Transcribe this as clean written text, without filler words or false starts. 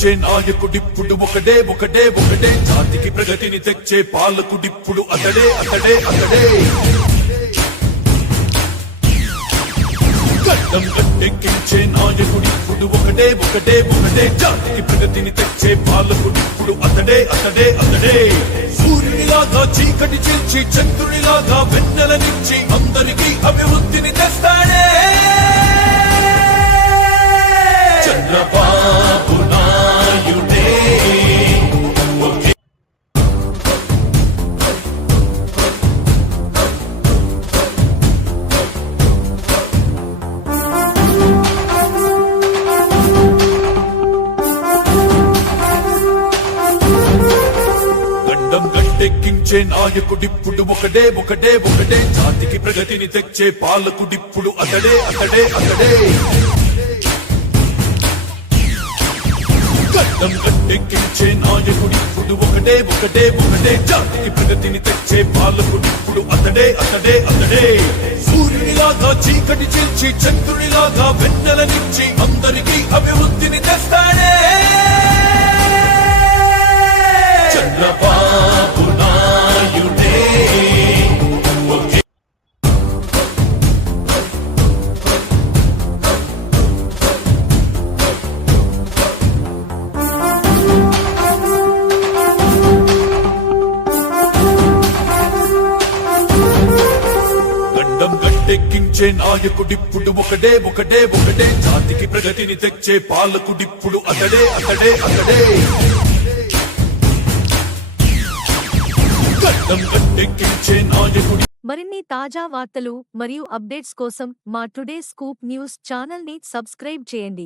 గట్టెక్కించే నాయకుడిప్పుడు ఒకడే ఒకడే ఒకడే జాతికి ప్రగతిని తెచ్చే పాలకుడిప్పుడు అతడే అతడే అతడే గడ్డం గట్టెక్కించే నాయకుడిప్పుడు ఒకడే ఒకడే ఒకడే జాతికి ప్రగతిని తెచ్చే పాలకుడిప్పుడు అతడే అతడే అతడే సూర్యునిలాగా చీకటి చీల్చి చంద్రునిలాగా వెన్నెలనిచ్చి అందరికీ అభివృద్ధిని తెస్తాడే చంద్రబాబు నాయుడే గట్టెక్కించే నాయకుడిప్పుడు ఒకడే ఒకడే ఒకడే జాతికి ప్రగతిని తెచ్చే పాలకుడిప్పుడు అతడే అతడే అతడే గడ్డం గట్టెక్కించే నాయకుడిప్పుడు ఒకడే ఒకడే ఒకడే జాతికి ప్రగతిని తెచ్చే పాలకుడిప్పుడు అతడే అతడే అతడే సూర్యునిలాగా చీకటి చీల్చి చంద్రునిలాగా వెన్నెలనిచ్చి అందరికీ అభివృద్ధిని తెస్తాడే చంద్రబాబు నాయుడే గడ్డం గట్టెక్కించే నాయకుడిప్పుడు ఒకడే ఒకడే ఒకడే జాతికి ప్రగతిని తెచ్చే పాలకుడిప్పుడు అతడే అతడే అతడే మరిన్ని తాజా వార్తలు మరియు అప్డేట్స్ కోసం మా టుడే స్కూప్ న్యూస్ ఛానల్ ని సబ్స్క్రైబ్ చేయండి.